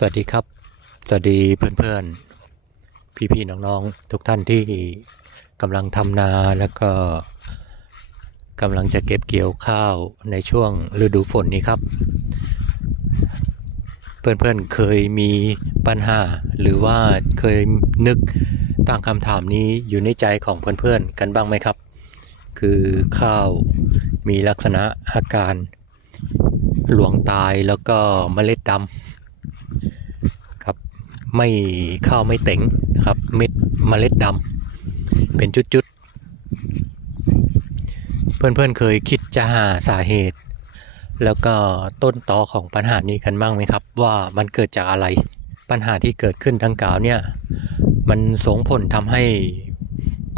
สวัสดีครับ สวัสดีเพื่อนๆ พี่ๆ น้องๆ ทุกท่านที่กำลังทำนาแล้วก็กำลังจะเก็บเกี่ยวข้าวในช่วงฤดูฝนนี้ครับ เพื่อนๆ เคยมีปัญหา หรือว่าเคยนึกตั้งคำถามนี้อยู่ในใจของเพื่อนๆ กันบ้างไหมครับ คือข้าวมีลักษณะอาการหลวงตายแล้วก็เมล็ดดำ ไม่ข้าวไม่เต็งนะครับ เม็ดเมล็ดดำเป็นจุดๆ เพื่อนๆเคยคิดจะหาสาเหตุ แล้วก็ต้นตอของปัญหานี้กันบ้างไหมครับ ว่ามันเกิดจากอะไรปัญหาที่เกิดขึ้นดังกล่าวเนี่ยมันส่งผลทำให้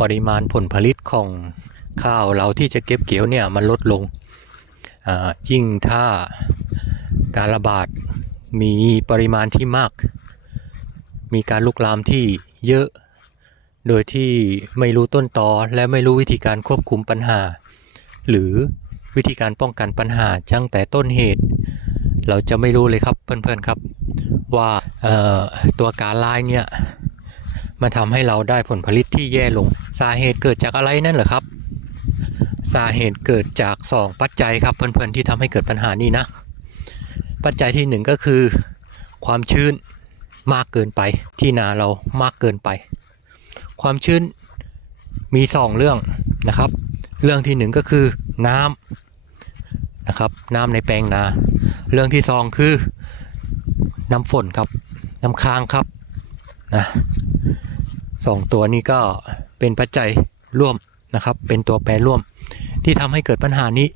ปริมาณผลผลิตของข้าวเราที่จะเก็บเกี่ยวเนี่ยมันลดลงอ่ายิ่งถ้าการระบาดมีปริมาณที่มาก มีการลุกลามที่เยอะ โดยที่ไม่รู้ต้นตอและไม่รู้วิธีการควบคุมปัญหา หรือวิธีการป้องกันปัญหาตั้งแต่ต้นเหตุ เราจะไม่รู้เลยครับเพื่อนๆครับ ว่าตัวการลายเนี่ยมาทำให้เราได้ผลผลิตที่แย่ลง สาเหตุเกิดจากอะไรนั่นเหรอครับ สาเหตุเกิดจาก 2 ปัจจัยครับเพื่อนๆที่ทำให้เกิดปัญหานี้นะ ปัจจัยที่หนึ่งก็คือ ความชื้น มากเกินไป ที่นาเรามากเกินไป ความชื้นมีสองเรื่องนะครับ เรื่องที่หนึ่งก็คือน้ำนะครับน้ำในแปลงนา เรื่องที่สองคือน้ำฝนครับ น้ำค้างครับนะสองตัวนี้ก็เป็นปัจจัยร่วมนะครับ เป็นตัวแปรร่วมที่ทำให้เกิดปัญหานี้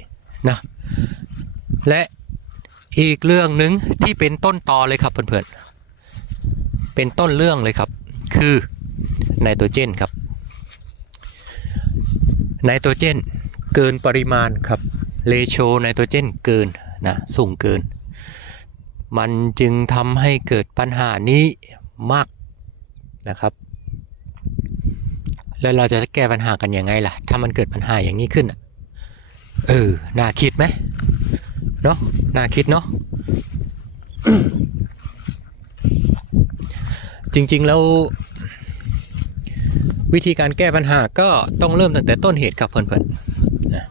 นะและอีกเรื่องหนึ่งที่เป็นต้นตอเลยครับเพื่อนๆ เป็นต้นเรื่องเลยครับ คือไนโตรเจนครับไนโตรเจนเกินปริมาณครับเลโชไนโตรเจนเกินนะสูงเกิน มันจึงทำให้เกิดปัญหานี้มากนะครับ แล้วเราจะแก้ปัญหากันยังไงล่ะ ถ้ามันเกิดปัญหาอย่างนี้ขึ้นเออน่าคิดไหมเนาะน่าคิดเนาะ จริง ๆ แล้ว วิธีการแก้ปัญหาก็ต้องเริ่มตั้งแต่ต้นเหตุครับเพื่อนๆนะ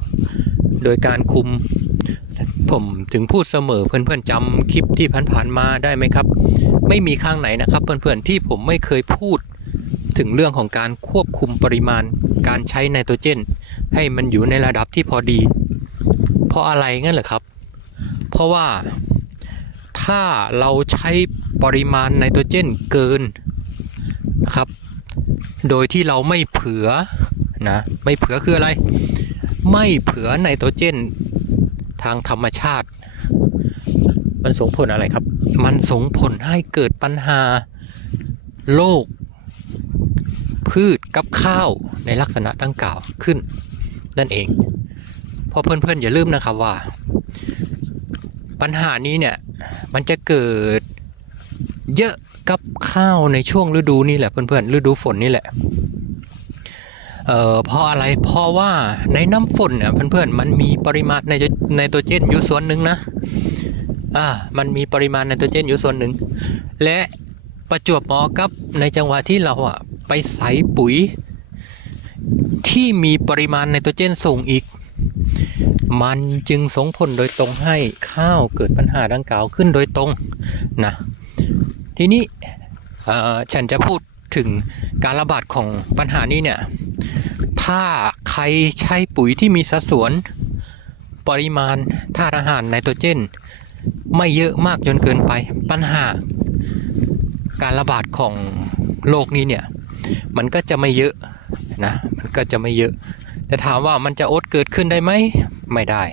โดยการคุมผมถึงพูดเสมอเพื่อนๆจำคลิปที่ผ่านๆมาได้ไหมครับ ไม่มีข้างไหนนะครับเพื่อนๆที่ผมไม่เคยพูดถึงเรื่องของการควบคุมปริมาณ การใช้ไนโตรเจน ให้มันอยู่ในระดับที่พอดี เพราะอะไรงั้นเหรอครับ เพราะว่าถ้าเราใช้ ปริมาณไนโตรเจนเกินนะครับ โดยที่เราไม่เผื่อนะไม่เผื่อคืออะไร ไม่เผื่อไนโตรเจนทางธรรมชาติ มันส่งผลอะไรครับ มันส่งผลให้เกิดปัญหาโรคพืชกับข้าวในลักษณะดังกล่าวขึ้น นั่นเอง เพราะเพื่อนๆอย่าลืมนะครับว่า ปัญหานี้เนี่ย มันจะเกิด เยอะกับข้าวในช่วงฤดูนี้แหละเพื่อนๆฤดูฝนนี่แหละเอ่อเพราะอะไรเพราะว่าในน้ำฝนเนี่ยเพื่อนๆมันมีปริมาณในไนโตรเจนอยู่ส่วนหนึ่งนะอ่ามันมีปริมาณไนโตรเจนอยู่ส่วนหนึ่ง และประจวบเหมาะกับในจังหวะที่เราอะไปใส่ปุ๋ย ที่มีปริมาณไนโตรเจนสูงอีก มันจึงส่งผลโดยตรงให้ข้าวเกิดปัญหาดังกล่าวขึ้นโดยตรงนะ ทีนี้ฉันจะพูดถึงการระบาดของปัญหานี้เนี่ย ถ้าใครใช้ปุ๋ยที่มีสัดส่วนปริมาณธาตุอาหารไนโตรเจน ไม่เยอะมากจนเกินไปปัญหา การระบาดของโรคนี้เนี่ย มันก็จะไม่เยอะนะ มันก็จะไม่เยอะ แต่ถามว่ามันจะอดเกิดขึ้นได้ไหม ไม่ได้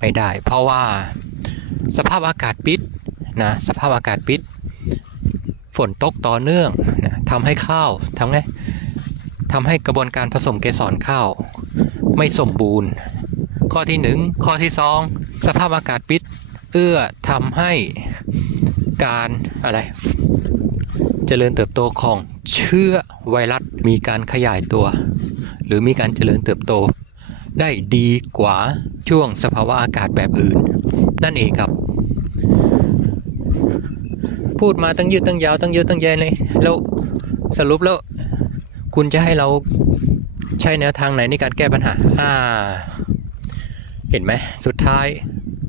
ไม่ได้ เพราะว่าสภาพอากาศปิดนะ สภาพอากาศปิด ฝนตกต่อเนื่องนะทำให้ข้าวทำไงทำให้กระบวนการผสมเกสรข้าว ไม่สมบูรณ์ ข้อที่หนึ่งข้อที่สองสภาพอากาศปิด เอื้อทำให้การอะไรเจริญเติบโตของเชื้อไวรัสมีการขยายตัว หรือมีการเจริญเติบโต ได้ดีกว่าช่วงสภาวะอากาศแบบอื่น นั่นเองครับ พูดมาตั้งยืดตั้งยาวตั้งเยอะตั้งแยะเลยแล้วสรุปแล้ว คุณจะให้เราใช้แนวทางไหนในการแก้ปัญหา อ่า เห็นไหม สุดท้าย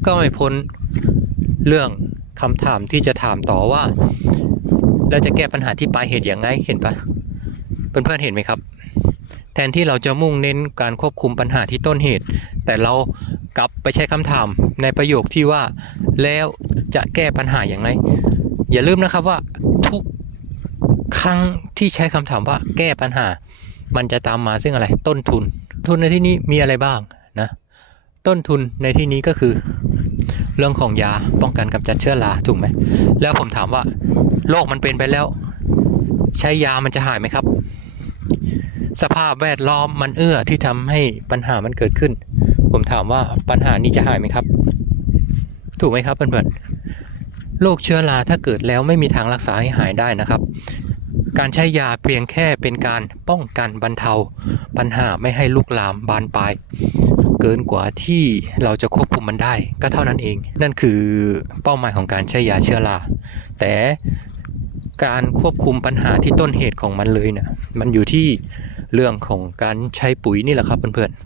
ก็ไม่พ้นเรื่องคำถามที่จะถามต่อว่า เราจะแก้ปัญหาที่ปลายเหตุอย่างไง เห็นปะเพื่อนๆเห็นไหมครับ แทนที่เราจะมุ่งเน้นการควบคุมปัญหาที่ต้นเหตุ แต่เรากลับไปใช้คำถามในประโยคที่ว่า แล้วจะแก้ปัญหาอย่างไร อย่าลืมนะครับว่าทุกครั้งที่ใช้คำถามว่าแก้ปัญหา มันจะตามมาซึ่งอะไรต้นทุน ทุนในที่นี้มีอะไรบ้างนะต้นทุนในที่นี้ก็คือ เรื่องของยาป้องกันกำจัดเชื้อราถูกไหมแล้วผมถามว่าโรคมันเป็นไปแล้ว ใช้ยามันจะหายไหมครับ สภาพแวดล้อมมันเอื้อที่ทำให้ปัญหามันเกิดขึ้น ผมถามว่าปัญหานี้จะหายไหมครับ ถูกไหมครับเพื่อนๆ โรคเชื้อราถ้าเกิดแล้วไม่มีทางรักษาให้หายได้นะครับ การใช้ยาเพียงแค่เป็นการป้องกันบรรเทาปัญหาไม่ให้ลุกลามบานปลาย เกินกว่าที่เราจะควบคุมมันได้ ก็เท่านั้นเอง นั่นคือเป้าหมายของการใช้ยาเชื้อราแต่การควบคุมปัญหาที่ต้นเหตุของมันเลยเนี่ยมันอยู่ที่เรื่องของการใช้ปุ๋ยนี่แหละครับเพื่อนๆ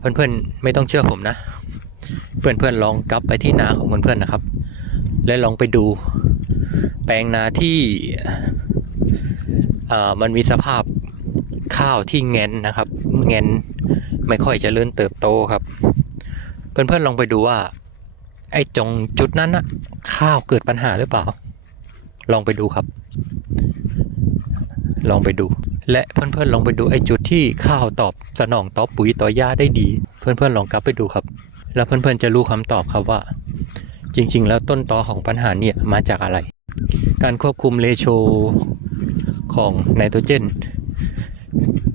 เพื่อนๆไม่ต้องเชื่อผมนะ เพื่อนๆลองกลับไปที่นาของเพื่อนๆนะครับ และลองไปดู แปลงนาที่มันมีสภาพข้าวที่แงนนะครับแงนไม่ค่อยจะเจริญเติบโตครับ เพื่อนๆลองไปดูว่า ไอ้จงจุดนั้นนะข้าวเกิดปัญหาหรือเปล่า ลองไปดูครับ ลองไปดู และเพื่อนๆลองไปดูไอ้จุดที่ข้าวตอบสนองตอบปุ๋ยต่อหญ้าได้ดี เพื่อนๆลองกลับไปดูครับ แล้วเพื่อนๆจะรู้คำตอบครับว่า จริงๆ แล้วต้นตอของปัญหาเนี่ยมาจากอะไร การควบคุมเลโชของไนโตรเจน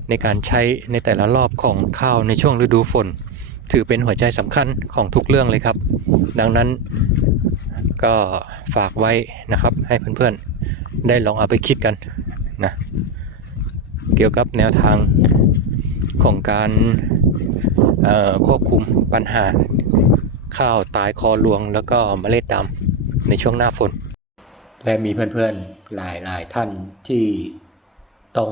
ในการใช้ในแต่ละรอบของข้าวในช่วงฤดูฝน ถือเป็นหัวใจสำคัญของทุกเรื่องเลยครับ ดังนั้นก็ฝากไว้นะครับให้เพื่อนๆ ได้ลองเอาไปคิดกันนะเกี่ยวกับแนวทางของการ ควบคุมปัญหาข้าวตายคอรวงแล้วก็เมล็ดดำในช่วงหน้าฝน และมีเพื่อนๆหลายหลายๆท่านที่ต้อง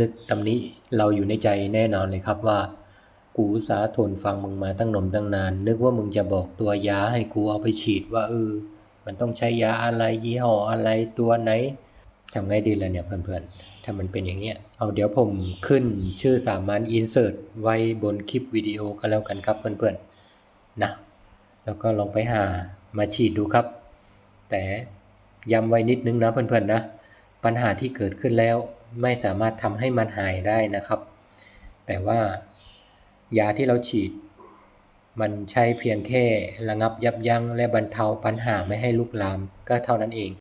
นึกตำนี้เราอยู่ในใจแน่นอนเลยครับว่า กูสาทนฟังมึงมาตั้งนมตั้งนาน นึกว่ามึงจะบอกตัวยาให้กูเอาไปฉีดว่าเออมันต้องใช้ยาอะไรยี่ห้ออะไรตัวไหนทำไงดีล่ะเนี่ยเพื่อนๆ ถ้ามันเป็นอย่างเงี้ย เอาเดี๋ยวผมขึ้นชื่อสามัญอินเสิร์ตไว้บนคลิปวิดีโอก็แล้วกันครับเพื่อนๆนะ แล้วก็ลองไปหามาฉีดดูครับ แต่ย้ำไว้นิดนึงนะเพื่อนๆนะ ปัญหาที่เกิดขึ้นแล้วไม่สามารถทำให้มันหายได้นะครับ แต่ว่ายาที่เราฉีด มันใช้เพียงแค่ระงับยับยั้งและบรรเทาปัญหาไม่ให้ลุกลามก็เท่านั้นเอง